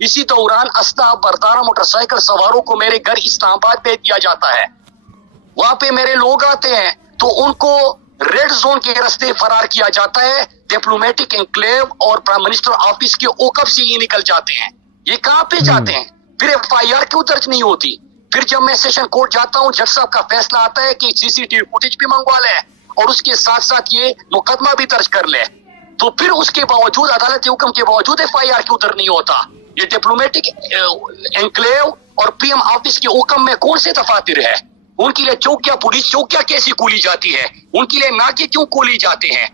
اسی دوران اسلحہ بردار موٹر سائیکل سواروں کو میرے گھر اسلام آباد بھیج دیا جاتا ہے. وہاں پہ میرے لوگ آتے ہیں تو ان کو ریڈ زون کے راستے فرار کیا جاتا ہے. ڈپلومیٹک انکلیو اور پرائم منسٹر آفس کے اوقف سے یہ نکل جاتے ہیں. یہ کہاں پہ جاتے ہیں؟ پھر ایف آئی آر کیوں درج نہیں ہوتی؟ پھر جب میں سیشن کورٹ جاتا ہوں جج صاحب کا فیصلہ آتا ہے کہ سی سی ٹی وی فوٹیج بھی منگوا لے اور اس کے ساتھ ساتھ یہ مقدمہ بھی درج کر لے, تو پھر اس کے باوجود عدالتی حکم کے باوجود ایف آئی آر کیوں درج نہیں ہوتا؟ یہ ڈپلومیٹک انکلیو اور پی ایم آفس کے حکم میں کون سے دفاتر ہے؟ ان کے لیے چوکیاں, پولیس چوکیاں کیسی کھولی جاتی ہے؟ ان کے لیے ناکے کیوں کھولی جاتے ہیں؟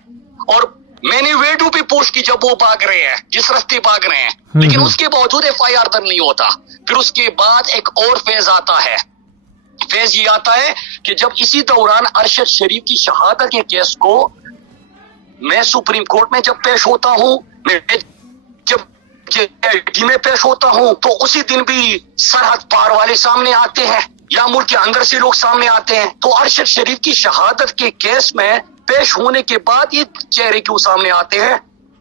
اور میں نے ویڈیو بھی پوسٹ کی جب وہ بھاگ رہے ہیں, جس راستے بھاگ رہے ہیں, لیکن اس کے باوجود ایف آئی آر درج نہیں ہوتا. پھر اس کے بعد ایک اور فیز آتا ہے. فیز یہ آتا ہے کہ جب اسی دوران ارشد شریف کی شہادت کے کیس کو میں سپریم کورٹ میں جب پیش ہوتا ہوں, میں جب میں پیش ہوتا ہوں تو اسی دن بھی سرحد پار والے سامنے آتے ہیں یا ملک کے اندر سے لوگ سامنے آتے ہیں. تو ارشد شریف کی شہادت کے کیس میں پیش ہونے کے بعد یہ چہرے کیوں سامنے آتے ہیں؟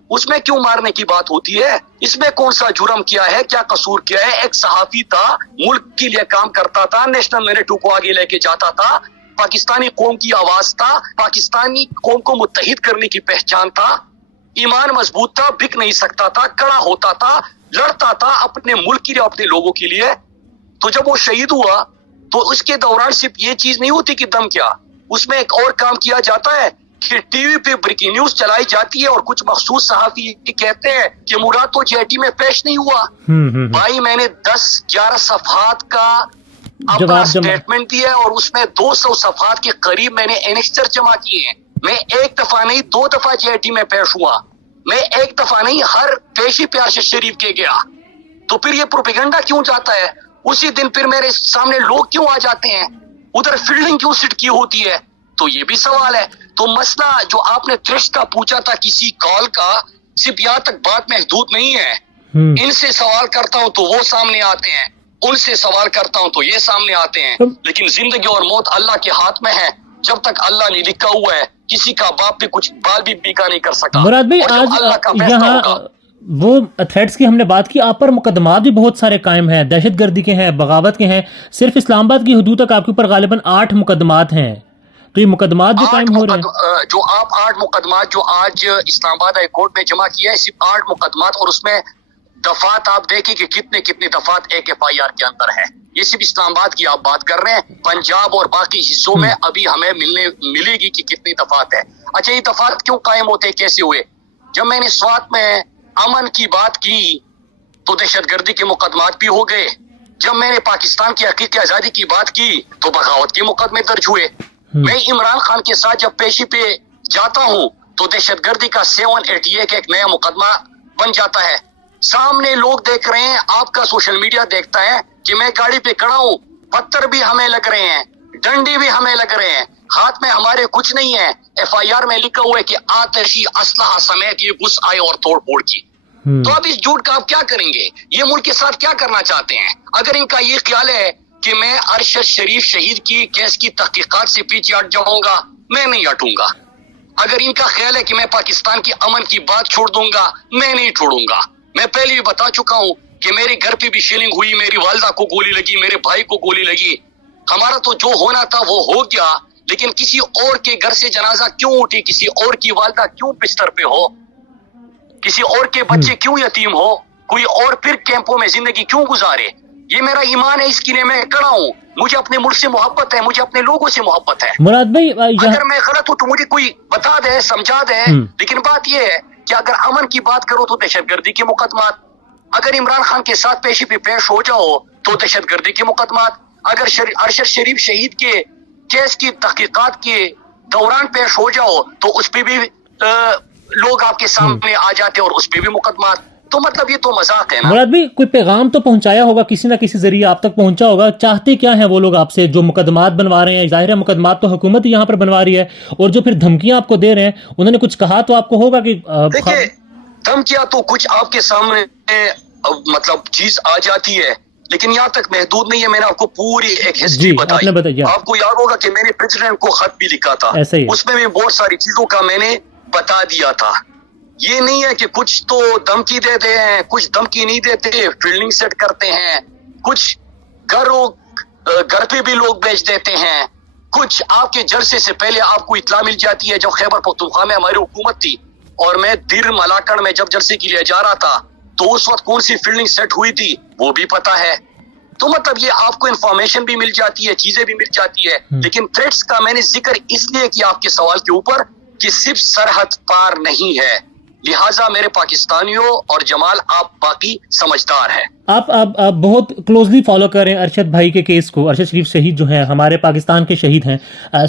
اس میں کیوں مارنے کی بات ہوتی ہے؟ اس میں کون سا جرم کیا ہے, کیا قصور کیا ہے؟ ایک صحافی تھا, ملک کے لیے کام کرتا تھا, نیشنل نیریٹو کو آگے لے کے جاتا تھا, پاکستانی قوم کی آواز تھا, پاکستانی قوم کو متحد کرنے کی پہچان تھا, ایمان مضبوط تھا, بک نہیں سکتا تھا, کڑا ہوتا تھا, لڑتا تھا اپنے ملک کے لیے, اپنے لوگوں کے لیے. تو جب وہ شہید ہوا تو اس کے دوران صرف یہ چیز نہیں ہوتی کہ دم کیا, اس میں ایک اور کام کیا جاتا ہے کہ ٹی وی پہ بریکنگ نیوز چلائی جاتی ہے اور کچھ مخصوص صحافی کہتے ہیں کہ مراد تو جے ٹی میں پیش نہیں ہوا. بھائی میں نے 10-11 صفحات کا اپنا سٹیٹمنٹ دیا اور اس میں 200 صفحات کے قریب میں نے اینیکسچر جمع کیے ہیں. میں ایک دفعہ نہیں 2 دفعہ جے ٹی میں پیش ہوا, میں ایک دفعہ نہیں ہر پیشی پہ ارشد شریف کے گیا. تو پھر یہ پروپیگنڈا کیوں جاتا ہے؟ اسی دن پھر میرے سامنے لوگ کیوں آ جاتے ہیں؟ ادھر فیلڈنگ کیوں سٹ کی ہوتی ہے؟ تو یہ بھی سوال ہے. تو مسئلہ جو آپ نے تھریٹس کا پوچھا تھا کسی کال کا, صرف یہاں تک بات محدود نہیں ہے. ان سے سوال کرتا ہوں تو وہ سامنے آتے ہیں, ان سے سوال کرتا ہوں تو یہ سامنے آتے ہیں. لیکن زندگی اور موت اللہ کے ہاتھ میں ہے. جب تک اللہ نے لکھا ہوا ہے کسی کا باپ بھی کچھ بال بھی بیکا نہیں کر سکا. مراد بھائی آج یہاں وہ تھریٹس کی ہم نے بات کی, آپ پر مقدمات بھی بہت سارے قائم ہیں, دہشت گردی کے ہیں, بغاوت کے ہیں. صرف اسلام آباد کی حدود تک آپ کے اوپر غالباً 8 مقدمات ہیں. تو یہ مقدمات بھی قائم ہو رہے ہیں جو آپ 8 مقدمات جو آج اسلام آباد ہائی کورٹ میں جمع کیا ہے, صرف 8 مقدمات, اور اس میں دفعات آپ دیکھیں کہ کتنے دفعات ایک ایف آئی آر کے اندر ہے. یہ صرف اسلام آباد کی آپ بات کر رہے ہیں, پنجاب اور باقی حصوں میں ابھی ہمیں ملے گی کہ کتنی دفعات ہے. اچھا یہ دفعات کیوں قائم ہوتے, کیسے ہوئے؟ جب میں نے سوات میں امن کی بات کی تو دہشت گردی کے مقدمات بھی ہو گئے. جب میں نے پاکستان کی حقیقی آزادی کی بات کی تو بغاوت کے مقدمے درج ہوئے. میں عمران خان کے ساتھ جب پیشی پہ جاتا ہوں تو دہشت گردی کا 788 کا ایک نیا مقدمہ بن جاتا ہے. سامنے لوگ دیکھ رہے ہیں, آپ کا سوشل میڈیا دیکھتا ہے کہ میں گاڑی پہ کھڑا ہوں, پتھر بھی ہمیں لگ رہے ہیں, ڈنڈے بھی ہمیں لگ رہے ہیں, ہاتھ میں ہمارے کچھ نہیں ہے. ایف آئی آر میں لکھا ہوا ہے کہ آتشی اسلحہ سمیت یہ گھس آئے اور توڑ پھوڑ کی. تو اب اس جھوٹ کا آپ کیا کریں گے؟ یہ ملک کے ساتھ کیا کرنا چاہتے ہیں؟ اگر ان کا یہ خیال ہے کہ میں ارشد شریف شہید کی کیس کی تحقیقات سے پیچھے ہٹ جاؤں گا, میں نہیں ہٹوں گا. اگر ان کا خیال ہے کہ میں پاکستان کی امن کی بات چھوڑ دوں گا, میں نہیں چھوڑوں گا. میں پہلے بھی بتا چکا ہوں کہ میرے گھر پہ بھی شیلنگ ہوئی, میری والدہ کو گولی لگی, میرے بھائی کو گولی لگی. ہمارا تو جو ہونا تھا وہ ہو گیا, لیکن کسی اور کے گھر سے جنازہ کیوں اٹھی, کسی اور کی والدہ کیوں بستر پہ ہو, کسی اور کے بچے کیوں یتیم ہو, کوئی اور پھر کیمپوں میں زندگی کیوں گزارے؟ یہ میرا ایمان ہے, اس کے لیے میں کھڑا ہوں. مجھے اپنے ملک سے محبت ہے, مجھے اپنے لوگوں سے محبت ہے. مراد بھائی اگر میں غلط ہوں تو مجھے کوئی بتا دے, سمجھا دے. لیکن بات یہ ہے کہ اگر امن کی بات کرو تو دہشت گردی کے مقدمات, اگر عمران خان کے ساتھ پیشی پہ پیش ہو جاؤ تو دہشت گردی کے مقدمات, اگر ارشد شریف شہید کے کیس کی تحقیقات کے دوران پیش ہو جاؤ تو اس پہ بھی لوگ آپ کے سامنے آ جاتے اور اس پہ بھی مقدمات. تو مطلب یہ تو مذاق ہے نا. مراد بھائی کوئی پیغام تو پہنچایا ہوگا, کسی نہ کسی ذریعے آپ تک پہنچا ہوگا. چاہتے کیا ہیں وہ لوگ آپ سے جو مقدمات بنوا رہے ہیں؟ ظاہر ہے مقدمات تو حکومت یہاں پر بنوا رہی ہے, اور جو پھر دھمکیاں آپ کو دے رہے ہیں انہوں نے کچھ کہا تو آپ کو ہوگا کہ دیکھیں دھمکیاں تو کچھ آپ کے سامنے مطلب چیز آ جاتی ہے, لیکن یہاں تک محدود نہیں ہے. میں نے آپ کو پوری ایک ہسٹری بتائی. آپ کو یاد ہوگا کہ میں نے پریزیڈنٹ کو خط بھی لکھا تھا, اس میں بھی بہت ساری چیزوں کا میں نے بتا دیا تھا. یہ نہیں ہے کہ کچھ تو دھمکی دیتے ہیں، کچھ دھمکی نہیں دیتے، فیلڈنگ سیٹ کرتے ہیں، کچھ گھر پہ بھی لوگ بیچ دیتے ہیں، کچھ آپ کے جلسے سے پہلے آپ کو اطلاع مل جاتی ہے. جب خیبر پختونخوا میں ہماری حکومت تھی اور میں دیر ملاکڑ میں جب جلسے کے لیے جا رہا تھا تو اس وقت کون سی فیلڈنگ سیٹ ہوئی تھی وہ بھی پتا ہے. تو مطلب یہ آپ کو انفارمیشن بھی مل جاتی ہے، چیزیں بھی مل جاتی ہے. لیکن تھریٹس کا میں نے ذکر اس لیے کیا آپ کے سوال کے اوپر کہ صرف سرحد پار نہیں ہے، لہٰذا میرے پاکستانیوں اور جمال آپ باقی سمجھدار ہیں. آپ بہت کلوزلی فالو کر رہے ہیں ارشد بھائی کے کیس کو. ارشد شریف شہید جو ہیں ہمارے پاکستان کے شہید ہیں.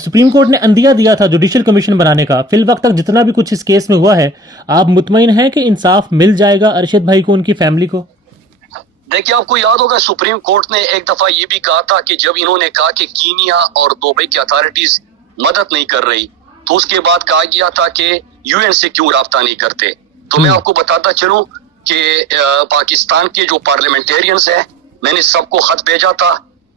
سپریم کورٹ نے عندیہ دیا تھا جوڈیشل کمیشن بنانے کا. فی الوقت تک جتنا بھی کچھ اس کیس میں ہوا ہے آپ مطمئن ہیں کہ انصاف مل جائے گا ارشد بھائی کو، ان کی فیملی کو؟ دیکھیے آپ کو یاد ہوگا سپریم کورٹ نے ایک دفعہ یہ بھی کہا تھا کہ جب انہوں نے کہا کہ کینیا اور دبئی کی اتھارٹیز مدد نہیں کر رہی تو اس کے بعد کہا گیا تھا کہ یو این سے کیوں رابطہ نہیں کرتے. تو میں آپ کو بتاتا چلوں کہ پاکستان کے جو پارلیمنٹیرینز ہیں میں نے سب کو خط بھیجا تھا،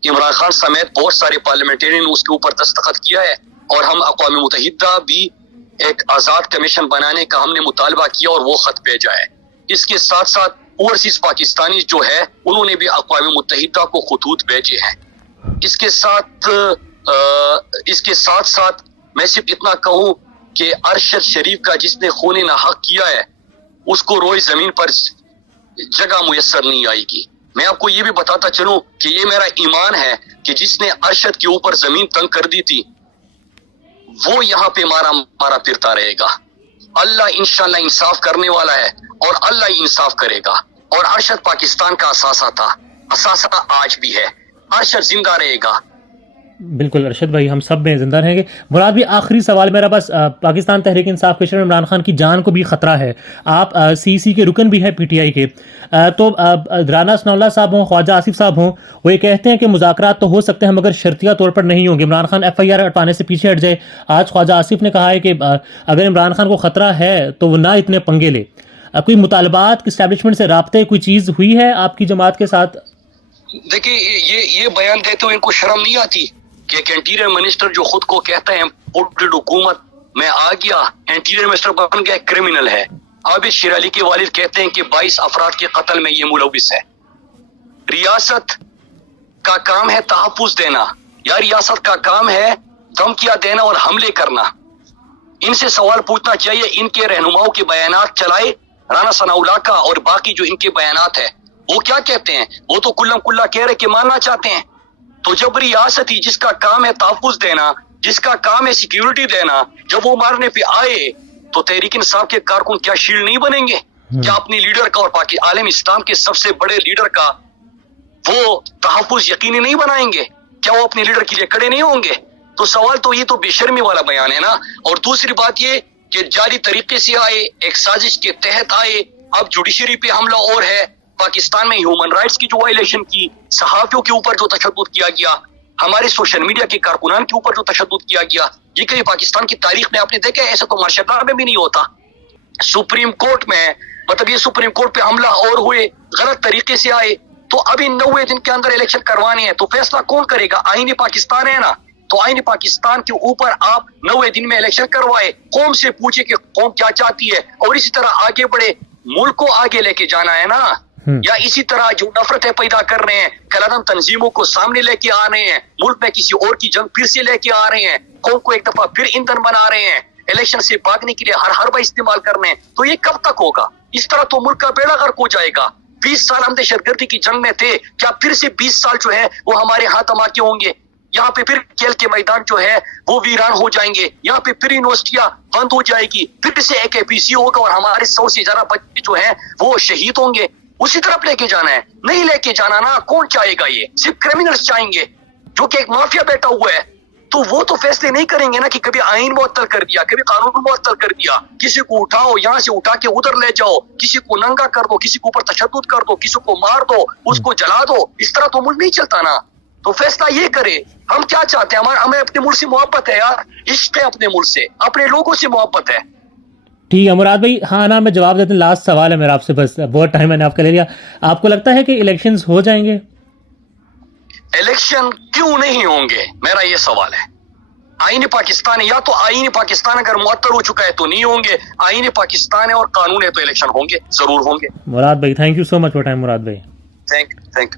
عمران خان سمیت بہت سارے پارلیمنٹیرین اس کے اوپر دستخط کیا ہے، اور ہم اقوام متحدہ بھی ایک آزاد کمیشن بنانے کا ہم نے مطالبہ کیا اور وہ خط بھیجا ہے. اس کے ساتھ ساتھ اوورسیز پاکستانی جو ہے انہوں نے بھی اقوام متحدہ کو خطوط بھیجے ہیں. اس کے ساتھ ساتھ میں صرف اتنا کہوں کہ ارشد شریف کا جس نے خون ناحق کیا ہے اس کو روئے زمین پر جگہ میسر نہیں آئے گی. میں آپ کو یہ بھی بتاتا چلوں کہ یہ میرا ایمان ہے کہ جس نے ارشد کے اوپر زمین تنگ کر دی تھی وہ یہاں پہ مارا پھرتا رہے گا. اللہ انشاءاللہ انصاف کرنے والا ہے اور اللہ ہی انصاف کرے گا. اور ارشد پاکستان کا اثاثہ تھا، اثاثہ آج بھی ہے، ارشد زندہ رہے گا. بالکل ارشد بھائی ہم سب میں زندہ رہیں گے. مراد بھی آخری سوال میرا بس، پاکستان تحریک انصاف کے صدر عمران خان کی جان کو بھی خطرہ ہے، آپ سی سی کے رکن بھی ہیں پی ٹی آئی کے، تو رانا ثناء اللہ صاحب ہوں، خواجہ آصف صاحب ہوں، وہ یہ کہتے ہیں کہ مذاکرات تو ہو سکتے ہیں مگر شرطیہ طور پر نہیں ہوں گے. Imran Khan F I R ہٹانے سے پیچھے ہٹ جائے. آج خواجہ آصف نے کہا ہے کہ اگر عمران خان کو خطرہ ہے تو وہ نہ اتنے پنگے لے. کوئی مطالبات اسٹیبلشمنٹ سے رابطے کوئی چیز ہوئی ہے آپ کی جماعت کے ساتھ؟ دیکھیے یہ بیان دیتے ہوئے ان کو شرم نہیں آتی کہ ایک انٹیریئر منسٹر جو خود کو کہتا ہے امپورٹڈ حکومت میں آ گیا، انٹیریئر منسٹر بن گیا، کرمنل ہے. عابد شیر علی کے والد کہتے ہیں کہ 22 افراد کے قتل میں یہ ملوث ہے. ریاست کا کام ہے تحفظ دینا یا ریاست کا کام ہے دھمکیاں دینا اور حملے کرنا؟ ان سے سوال پوچھنا چاہیے. ان کے رہنماؤں کے بیانات چلائے، رانا ثناء اللہ کا اور باقی جو ان کے بیانات ہیں وہ کیا کہتے ہیں؟ وہ تو کلم کلا کہہ رہے کہ ماننا چاہتے ہیں. تو جب ریاست ہی جس کا کام ہے تحفظ دینا، جس کا کام ہے سیکیورٹی دینا، جب وہ مارنے پہ آئے تو تحریک انصاف کے کارکن کیا شیلڈ نہیں بنیں گے؟ کیا اپنی لیڈر کا اور عالم اسلام کے سب سے بڑے لیڈر کا وہ تحفظ یقینی نہیں بنائیں گے؟ کیا وہ اپنے لیڈر کے لیے کھڑے نہیں ہوں گے؟ تو سوال تو یہ تو بے شرمی والا بیان ہے نا. اور دوسری بات یہ کہ جعلی طریقے سے آئے، ایک سازش کے تحت آئے، اب جوڈیشری پہ حملہ اور ہے. پاکستان میں ہیومن رائٹس کی جو وائلیشن کی، صحافیوں کے اوپر جو تشدد کیا گیا، ہمارے سوشل میڈیا کے کارکنان کے اوپر جو تشدد کیا گیا، یہ کہیں پاکستان کی تاریخ میں آپ نے دیکھا ہے؟ ایسا تو مارشل لا میں بھی نہیں ہوتا. سپریم کورٹ میں مطلب یہ سپریم کورٹ پہ حملہ اور ہوئے، غلط طریقے سے آئے، تو ابھی 90 دن کے اندر الیکشن کروانے ہیں تو فیصلہ کون کرے گا؟ آئین پاکستان ہے نا. تو آئین پاکستان کے اوپر آپ 90 دن میں الیکشن کروائے، قوم سے پوچھے کہ قوم کیا چاہتی ہے اور اسی طرح آگے بڑھے. ملک کو آگے لے کے جانا ہے نا. یا اسی طرح جو نفرتیں پیدا کر رہے ہیں، کلعدم تنظیموں کو سامنے لے کے آ رہے ہیں، ملک میں کسی اور کی جنگ پھر سے لے کے آ رہے ہیں، قوم کو ایک دفعہ پھر ایندھن بنا رہے ہیں، الیکشن سے بھاگنے کے لیے ہر حربہ استعمال کر رہے ہیں، تو یہ کب تک ہوگا؟ اس طرح تو ملک کا بیڑا غرق ہو جائے گا. 20 سال ہم دہشت گردی کی جنگ میں تھے، کیا پھر سے 20 سال جو ہے وہ ہمارے ہاتھ دھماکے ہوں گے؟ یہاں پہ پھر کھیل کے میدان جو ہے وہ ویران ہو جائیں گے، یہاں پہ پھر یونیورسٹیاں بند ہو جائے گی، پھر سے ایک اے پی سی ہوگا اور ہمارے 100 سے زیادہ بچے جو ہیں وہ شہید ہوں گے. اسی طرف لے کے جانا ہے؟ نہیں لے کے جانا نا. کون چاہے گا؟ یہ صرف کرمنلز چاہیں گے جو کہ ایک مافیا بیٹھا ہوا ہے. تو وہ تو فیصلے نہیں کریں گے نا کہ کبھی آئین معطل کر دیا، کبھی قانون معطل کر دیا، کسی کو اٹھاؤ یہاں سے اٹھا کے ادھر لے جاؤ، کسی کو ننگا کر دو، کسی کو اوپر تشدد کر دو، کسی کو مار دو، اس کو جلا دو. اس طرح تو ملک نہیں چلتا نا. تو فیصلہ یہ کرے ہم کیا چاہتے ہیں. ہمیں اپنے ملک سے محبت ہے یار، عشق ہے اپنے ملک سے، اپنے لوگوں سے محبت ہے. ٹھیک ہے مراد بھائی، ہاں نا میں جواب دیتا ہوں. لاسٹ سوال ہے میرا آپ سے، بس بہت ٹائم میں نے آپ کا لے لیا. آپ کو لگتا ہے کہ الیکشنز ہو جائیں گے؟ الیکشن کیوں نہیں ہوں گے، میرا یہ سوال ہے. آئین پاکستان ہے، یا تو آئین پاکستان اگر معطل ہو چکا ہے تو نہیں ہوں گے، آئین پاکستان ہے اور قانون ہے تو الیکشن ہوں گے، ضرور ہوں گے. مراد بھائی thank you so much for time. Murad بھائی تھینک